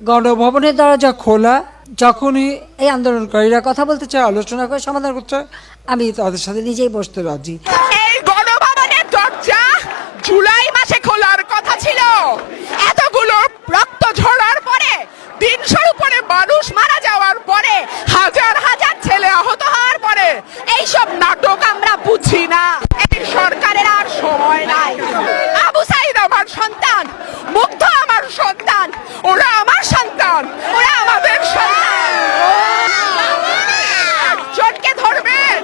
গণভবনের দ্বারা যা খোলা। যখনই এই আন্দোলনকারীরা কথা বলতে চায়, আলোচনা করে, সমাধান করতে আমি তাদের সাথে নিজেই বসতে রাজি এই গণভবনের দরজা জুলাই মাসে খোলার কথা ছিল এতগুলো রক্ত ঝরার পরে তিনশোর উপরে মানুষ মারা যাওয়ার পরে হাজার হাজার ছেলে আহত হওয়ার পরে এইসব নাটক আমরা বুঝি না এই সরকারের আর সময় নাই আবু সাইদ আমার সন্তান মুগ্ধ আমার সন্তান ওরা আমার সন্তান ওরা আমাদের সন্তান একজনকে ধরবেন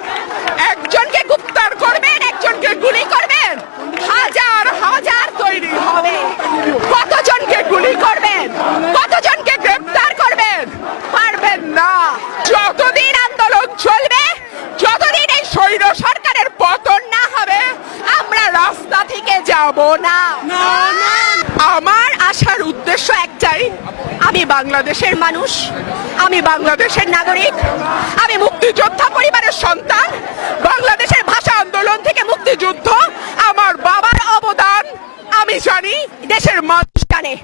একজনকে গ্রেপ্তার করবেন একজনকে গুলি করবেন হাজার হাজার তৈরি হবে কতজনকে গুলি করবেন কতজনকে গ্রেপ্তার করবেন পারবেন না যতদিন আন্দোলন চলবে যতদিন এই স্বৈর সরকারের পতন না হবে আমরা রাস্তা থেকে যাব না আমার আসার উদ্দেশ্য একটাই আমি বাংলাদেশের মানুষ, আমি বাংলাদেশের নাগরিক, আমি মুক্তিযোদ্ধা পরিবারের সন্তান, বাংলাদেশের ভাষা আন্দোলন থেকে মুক্তিযুদ্ধ, আমার বাবার অবদান আমি জানি দেশের মানুষ জানে।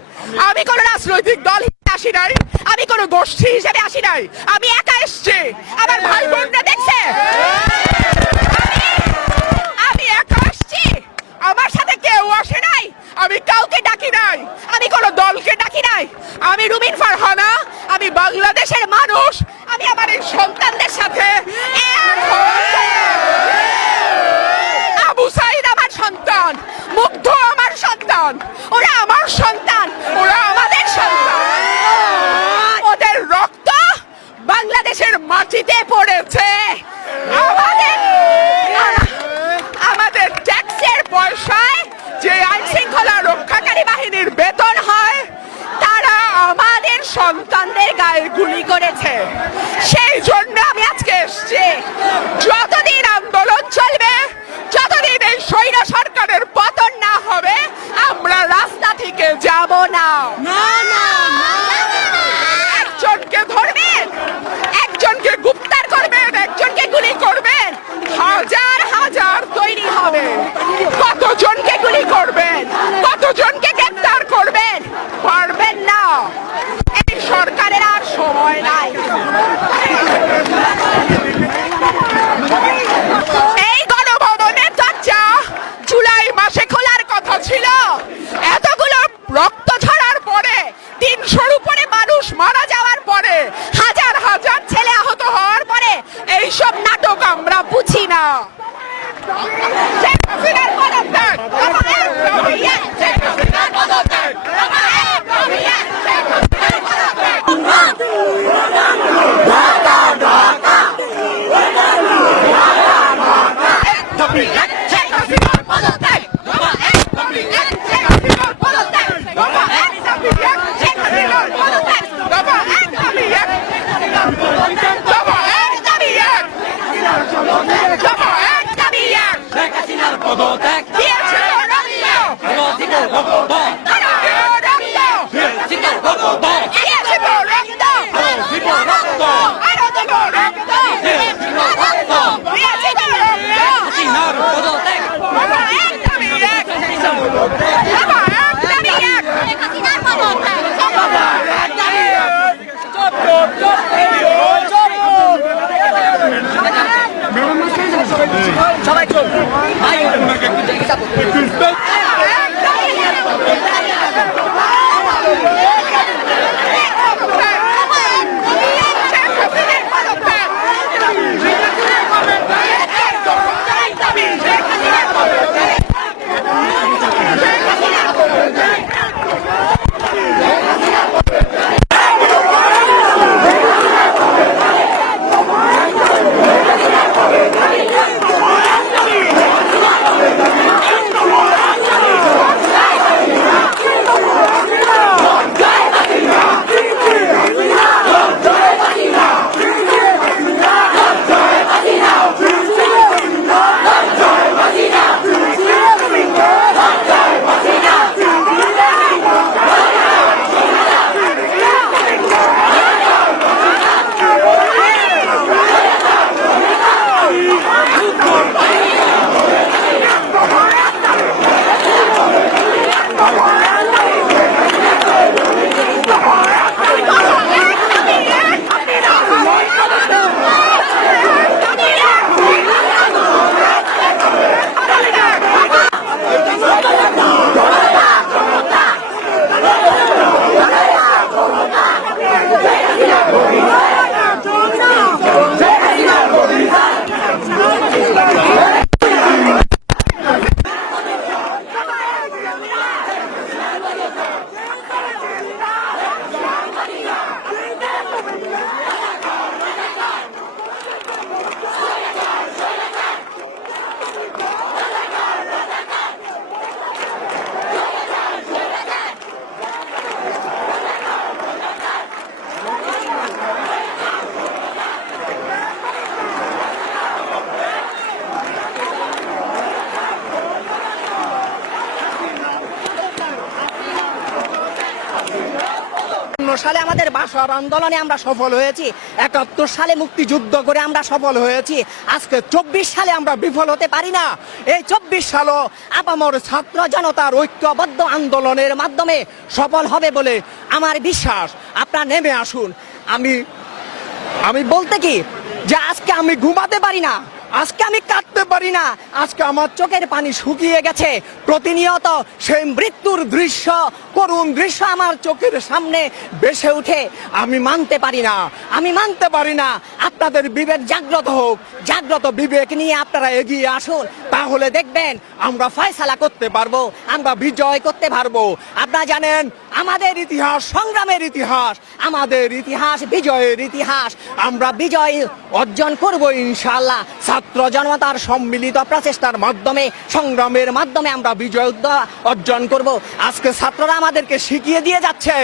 আমি কোনো রাজনৈতিক দল আসি নাই, আমি কোনো গোষ্ঠী হিসেবে আসি নাই, আমি একা এসছি, আমার ভাই বোনরা দেখছে। আমি একা আসছি আমার সাথে কেউ আসে নাই। আমি কাউকে ডাকি নাই। আমি কোনো দলকে ডাকি নাই। আমি রুমিন ফারহানা, আমি বাংলাদেশের মানুষ। আমি আমার এই সন্তানদের সাথে আবু সাইদ আমার সন্তান, মুগ্ধ আমার সন্তান। ওরা আমার সন্তান, ওরা আমাদের সন্তান। ওদের রক্ত বাংলাদেশের মাটিতে পড়েছে আমাদের আমাদের ট্যাক্সের পয়সায় যে আইন শৃঙ্খলা রক্ষাকারী বাহিনীর বেতন হয় তারা আমাদের সন্তানদের গায়ে গুলি করেছে। সেই জন্য আমি আজকে এসছি। যতদিন আন্দোলন চলবে, যতদিন এই সৈন্য সরকারের পতন না হবে, আমরা রাস্তা থেকে যাব না। Glory সালে আমাদের বাসার আন্দোলনে আমরা সফল হয়েছি, একাত্তর সালে মুক্তিযুদ্ধ করে আমরা সফল হয়েছি। আজকে চব্বিশ সালে আমরা বিফল হতে পারি না। এই চব্বিশ সালও আপামর ছাত্র জনতার ঐক্যবদ্ধ আন্দোলনের মাধ্যমে সফল হবে বলে আমার বিশ্বাস। আপনারা নেমে আসুন। আমি আমি বলতে কি, যে আজকে আমি ঘুমাতে পারি না। আজকে আমি কাঁদতে পারি না। আজকে আমার চোখের পানি শুকিয়ে গেছে। প্রতিনিয়ত সেই মৃত্যুর দৃশ্য, করুণ দৃশ্য আমার চোখের সামনে বেসে উঠে আমি মানতে পারি না, আমি মানতে পারি না। আপনাদের বিবেক জাগ্রত হোক, জাগ্রত বিবেক নিয়ে আপনারা এগিয়ে আসুন। তাহলে দেখবেন, আমরা ফয়সালা করতে পারব, আমরা বিজয় করতে পারব। আপনারা জানেন, আমাদের ইতিহাস সংগ্রামের ইতিহাস, আমাদের ইতিহাস বিজয়ের ইতিহাস। আমরা বিজয় অর্জন করব ইনশাল্লাহ ছাত্র জনতার সম্মিলিত প্রচেষ্টার মাধ্যমে, সংগ্রামের মাধ্যমে আমরা বিজয় অর্জন করব। আজকে ছাত্ররা আমাদেরকে শিখিয়ে দিয়ে যাচ্ছে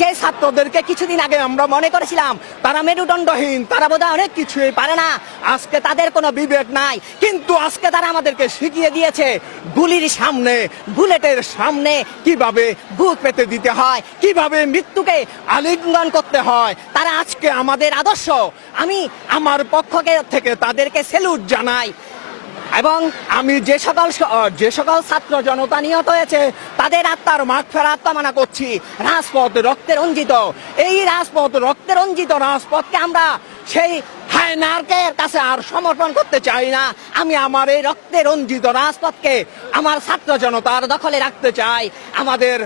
যে ছাত্রদেরকে কিছুদিন আগে আমরা মনে করেছিলাম, তারা মেরুদণ্ডহীন, তারা বোধহয় অনেক কিছুই পারে না। আজকে তাদের কোনো বিবেক নাই, কিন্তু আজকে তারা আমাদেরকে শিখিয়ে দিয়েছে, গুলির সামনে, বুলেটের সামনে কীভাবে বুক পেতে দিতে হয়, কীভাবে মৃত্যুকে আলিঙ্গন করতে হয়। তারা আজকে আমাদের আদর্শ। আমি আমার পক্ষকে থেকে তাদেরকে সেলুট জানাই এবং আমি যে সকল যে সকল ছাত্র জনতা নিহত হয়েছে, তাদের আত্মার মাঠ ফেরাত কামনা করছি। রাজপথ রক্তে রঞ্জিত। এই রাজপথ রক্তে রঞ্জিত রাজপথকে আমরা সেই হায়নার্কের কাছে আর সমর্পণ করতে চাই না। আমি আমার এই রক্তে রঞ্জিত রাজপথকে আমার ছাত্র জনতার দখলে রাখতে চাই। আমাদের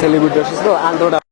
সেলিব্রিটি আন্দোলন